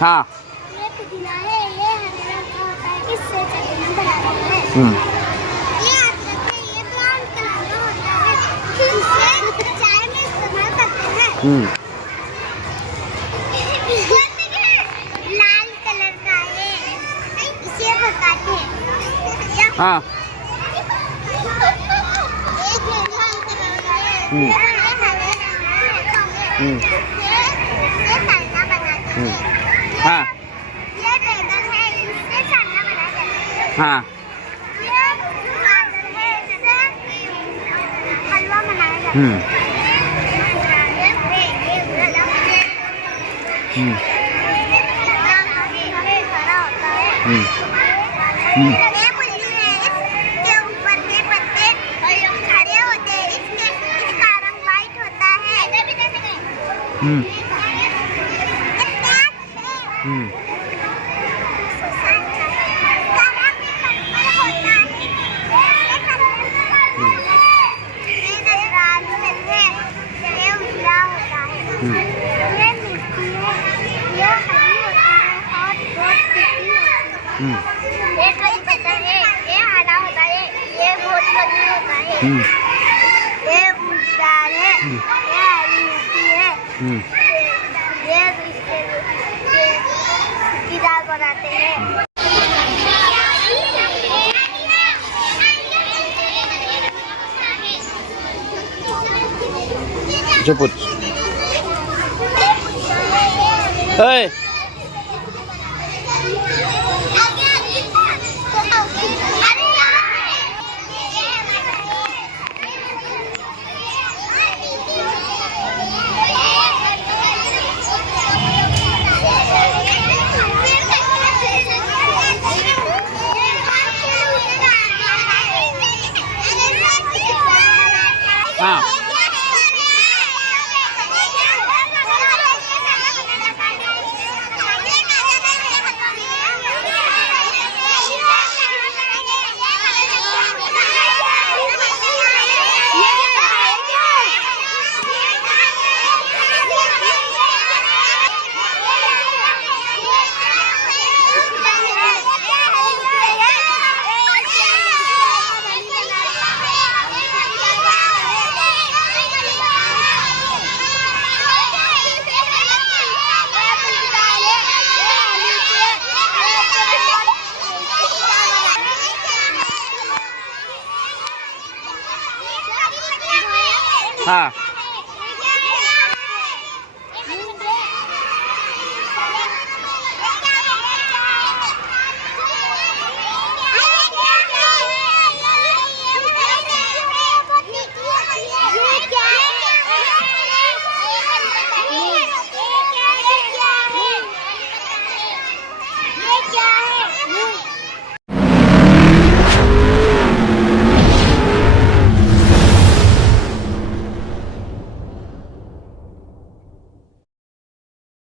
हाँ ये पुदीना है, ये हरे रंग का होता है, इससे चटनी बनाते हैं। ये अदरक है, ये ब्राउन कलर का होता है, इसे चाय में इस्तेमाल करते हैं। ये लाल कलर का है, इसे पकाते हैं। हाँ ये लाल कलर का है, ये हरे रंग का है, इससे सन्ना बनाते हैं। हाँ ये बैगन है, इससे सन्ना बनाते हैं। हाँ ये गाजर है, इससे हलवा बनाया जाता है। ये हरा होता है। ये फुल्ली है, इसके ऊपर के पत्ते हरे होते हैं, इसका रंग व्हाइट होता है। ये मूंगदाल है, ये हरी मिर्ची है, ये इसकी दाल बनाते हैं। जो पूछ ए हाँ हा ये क्या है?